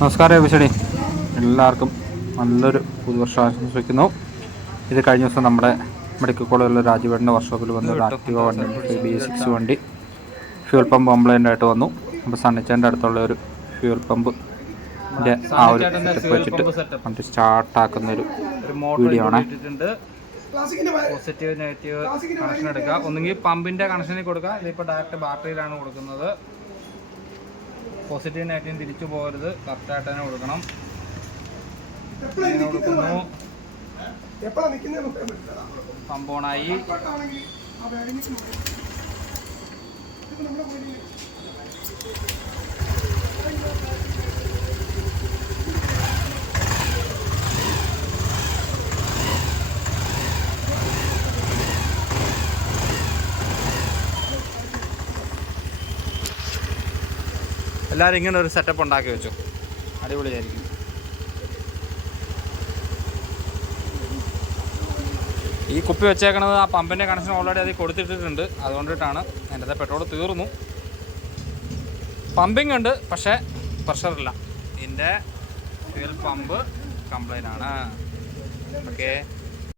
നമസ്കാരം എബിസഡി, എല്ലാവർക്കും നല്ലൊരു പുതുവർഷം ആശംസിക്കുന്നു. ഇത് കഴിഞ്ഞ ദിവസം നമ്മുടെ മെഡിക്കൽ കോളേജിലുള്ള രാജീവേട്ടൻ്റെ വർക്ക്ഷോപ്പിൽ വന്ന ഒരു ആക്റ്റീവ 125 BS6 വണ്ടി ഫ്യൂൽ പമ്പ് കംപ്ലൈൻ്റ് ആയിട്ട് വന്നു. അപ്പോൾ സണ്ണിച്ചേൻ്റെ അടുത്തുള്ള ഒരു ഫ്യൂൽ പമ്പിൻ്റെ ആ ഒരു സെറ്റപ്പ് വെച്ചിട്ട് വണ്ടി സ്റ്റാർട്ടാക്കുന്നൊരു വീഡിയോ ആണ്. പോസിറ്റീവ് നെഗറ്റീവ് കണക്ഷൻ എടുക്കുക. ഒന്നുകിൽ പമ്പിൻ്റെ കണക്ഷനിൽ കൊടുക്കുക. ഇതിപ്പോൾ ഡയറക്റ്റ് ബാറ്ററിയിലാണ് കൊടുക്കുന്നത്. പോസിറ്റീവ് നെഗറ്റീവ് തിരിച്ചു പോകരുത്, കറക്റ്റായിട്ട് തന്നെ കൊടുക്കണം. കൊടുക്കുന്നു, പമ്പ് ഓണായി. എല്ലാവരും ഇങ്ങനെ ഒരു സെറ്റപ്പ് ഉണ്ടാക്കി വെച്ചു, അടിപൊളിയായിരിക്കും. ഈ കുപ്പി വെച്ചേക്കണത് ആ പമ്പിൻ്റെ കണക്ഷൻ ഓൾറെഡി അതിൽ കൊടുത്തിട്ടിട്ടുണ്ട്, അതുകൊണ്ടിട്ടാണ്. എൻ്റെ പെട്രോൾ തീർന്നു. പമ്പിങ് ഉണ്ട്, പക്ഷേ പ്രഷറില്ല. ഇതിൻ്റെ ഫ്യൂൽ പമ്പ് കംപ്ലൈൻ്റ് ആണ്. ഓക്കെ.